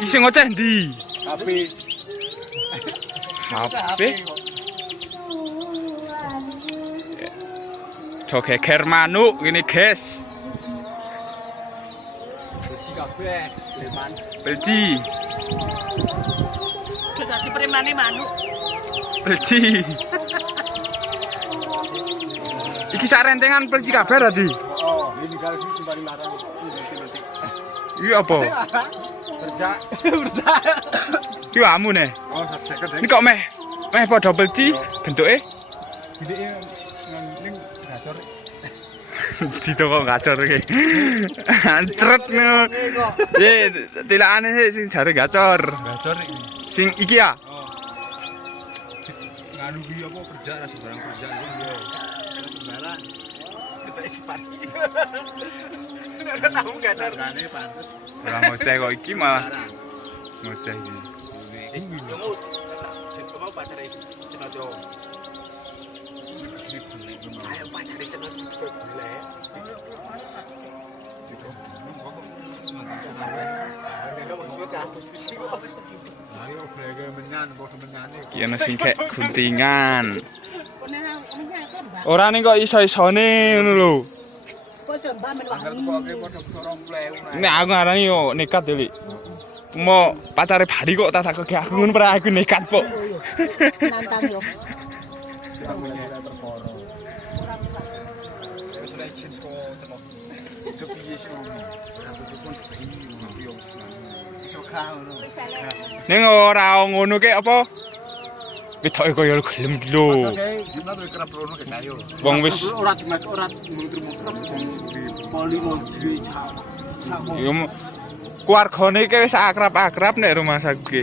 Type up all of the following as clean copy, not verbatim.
Isi ngoceh ndi? HP. HP. Do geger manuk ini guys. Belci. Dadi premane manuk. Belci. Iki sak rentengan pelci kabeh berarti. Oh, ini kalau sembari larang. Iki apa? Berja. Iki wamu ne. Oh, 1 second. Ini kok meh padha pelci bentuke? Jadi ning gacor. Dito kok gacor iki. Ancret no. Ye, tilakane sing jare gacor. Gacor iki. Sing iki ya. Oh. Nganu ki apa berja ra sembarang berja iki yo. Sembarang. Kita isi pati. Nek tahu gacor. Rane pantes. Ora ngoceh kok iki malah ngoceh iki. Ini nyomot. Kok pacar iki cenotro. Ayo pacar iki cenotro gila. Iki ana sing kek guntingan. Ora ning kok iso-isone ngono lho. Nek aku ngarani yo nekat yo, Lik. Mau pacare bari kok tak takake aku ngono pra aku nekat kok. Nantang yo. Ning ora ngono ke apa? Wedoke koyo gelem lho. Wong wis ora mundur-mundur poli mobil yo keluargane ke wis akrab-akrab nek rumah saku ki.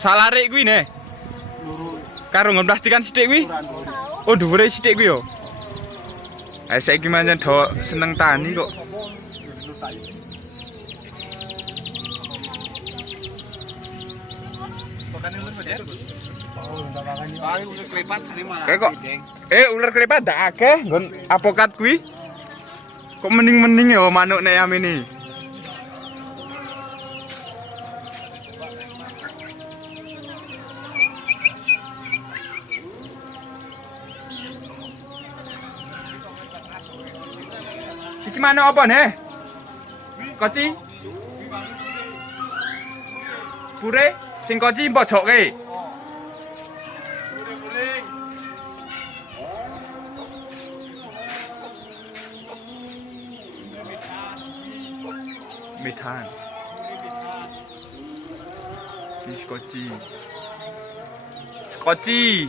Salarik kuwi ne. Karungan plastikan sithik kuwi. Oh, dhuwure sithik kuwi yo. Ah saiki manjen do seneng tani kok. Kok ular kelepat ndak akeh nggon apokat kuwi. Kok mending-mending ya manuk nek amene. Iki manuk apa ne? Koci? Pure sing koci pojoke. Metan. Fish koci. Koci.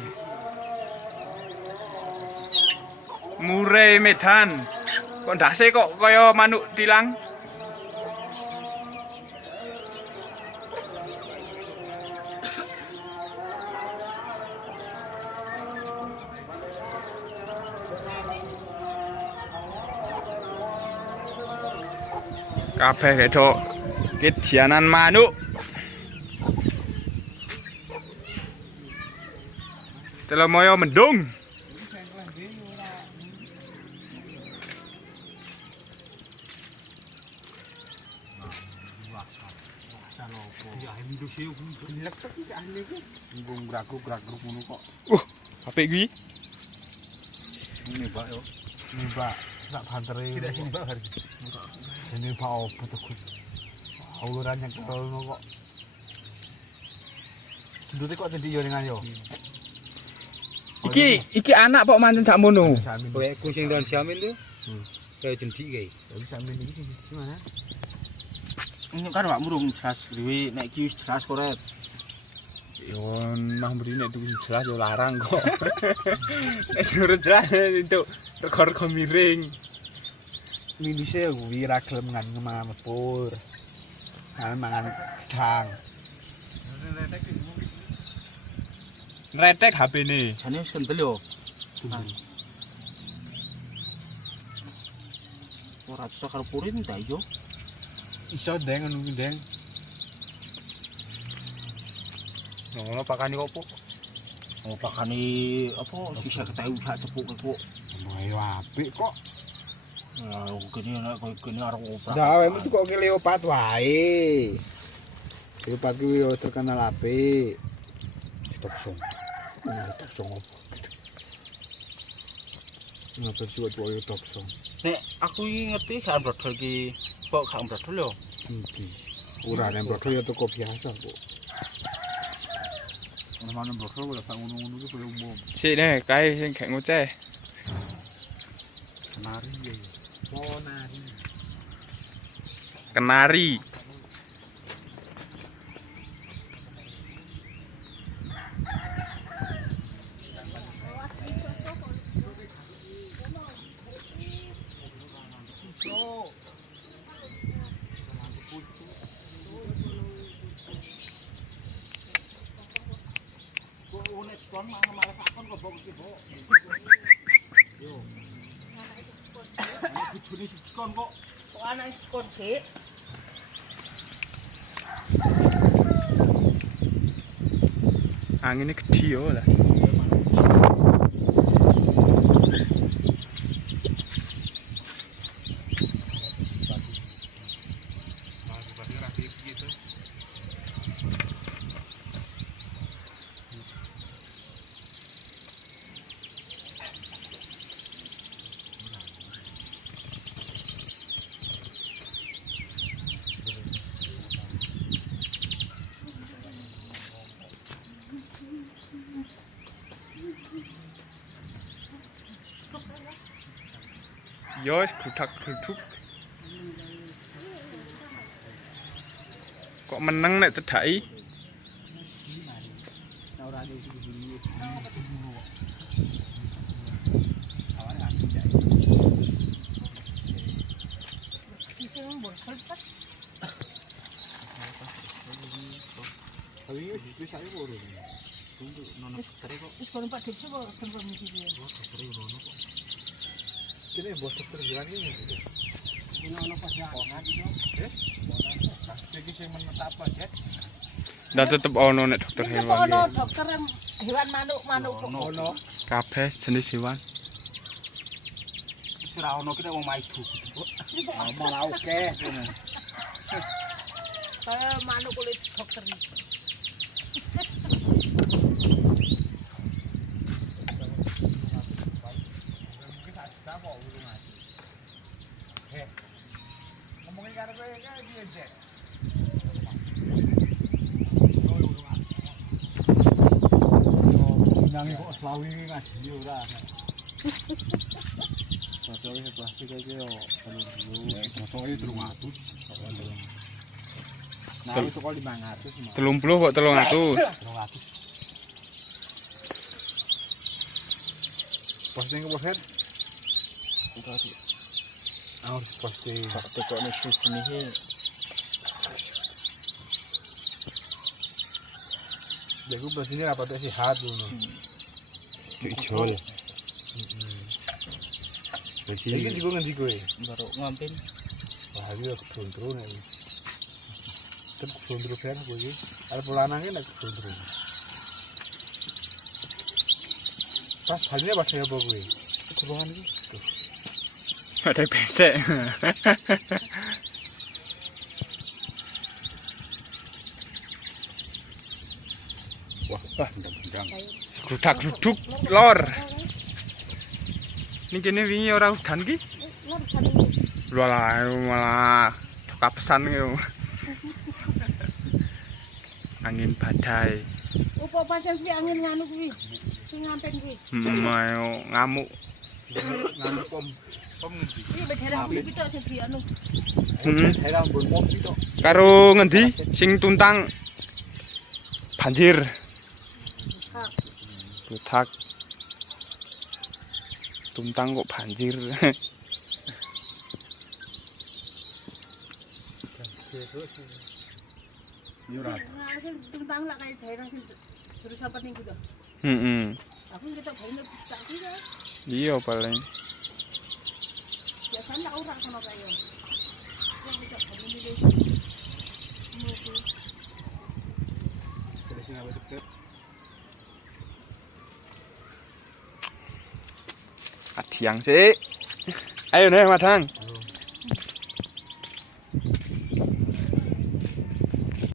Mure medan. Kok ndase kok kaya manuk tilang? Kabeh kedok kedianan manuk. Telomoyo mendung. Apik kuwi? Ini Mbak yo. Ini Mbak, sak bantere. Tidak sini Mbak hari. Ini Pak opo to kuwi. Uluran yang kerono kok. Sendute kok tadi yo ning ayo. Iki anak kok manten sakmono. Kowe kucing dan siamin tuh. Kayak jendik kae. Tapi siamin iki sing mana? Ini kan Pak Murung jelas duwe nek iki wis jelas koret. Yo mah mrene itu jelas yo larang kok. Suruh jelas itu rekor miring. Minise kuwi ra gelem mangan mepur. Mangan dang. Nretek HP-ne. Jane sentel yo. Ora bisa karo purin ta yo. Iso deng ngono kuwi deng. Ngono pakane opo? Oh pakani apa sisa ketahu sak cepuk kok. Ayo apik kok. Nah, kene ana koyo kene arep oprak. Lah awakmu kok ke leopat wae. Leopat kuwi yo terkenal apik. Toksong. Toksong opo? Ngapa sih kok koyo toksong? Nek aku iki ngerti gak brodol iki kok gak brodol yo. Iki. Ora nek brodol yo toko biasa kok. Mana brodol kok sak ngono-ngono iki koyo umum. Sik nih, kae sing gak ngoceh. Kenari ya. Oh, nari. Kenari. Anginnya gede yo lah. Yo, gludak-gluduk. Kok meneng nek cedhaki? Kene bos dokter jalan ini gitu. Ono pasangan gitu. Iki sing menetap aja. Ndak tetep ono nek dokter hewan. Ono dokter hewan manuk Ono. Kabeh jenis hewan. Wis ora ono kita mau maidu. Malah oke. Saya manuk kulit dokter. Ngomongin karo kowe iki piye, Dek? Nangi kok slawi iki ngaji ora. Botol iki plastik iki yo perlu. Botol iki 300. Nah, itu kok 500. 30 kok 300. 300. Posting ke poset? Harus posting. Kok nek sini he. Jago bersihnya apa tuh sehat dulu. Ijol. Iki juga ngendi kowe? Baru ngampin. Wah, iki kebondro nek. Ten kebondro kan kowe iki. Arep lanange nek kebondro. Pas halnya pas ya kowe. Kurungan iki. Ada pesek. Wah, ndang-ndang. Gludak-gluduk lor. Ini kene wingi ora udan ki? Lho lah malah kapesan yo. Angin badai. Apa pancen sih angin nganu kuwi? Sing ngampen kuwi. Ayo ngamuk. Ngamuk pom ngendi? Iki daerah kuwi tok sing di anu. Daerah mbon pom iki tok. Karo ngendi sing tuntang banjir. Gludak. Tuntang kok banjir. Yo ra. Nah, sing tuntang lak kaya daerah sing terus sampe ning kuwi. Aku kita bae tak kuwi ya. Iya paling. Biasanya ora sono kaya. Yang kita bae ini wis. Terus sing awake deket. Adiang sih. Ayo nih, Madang.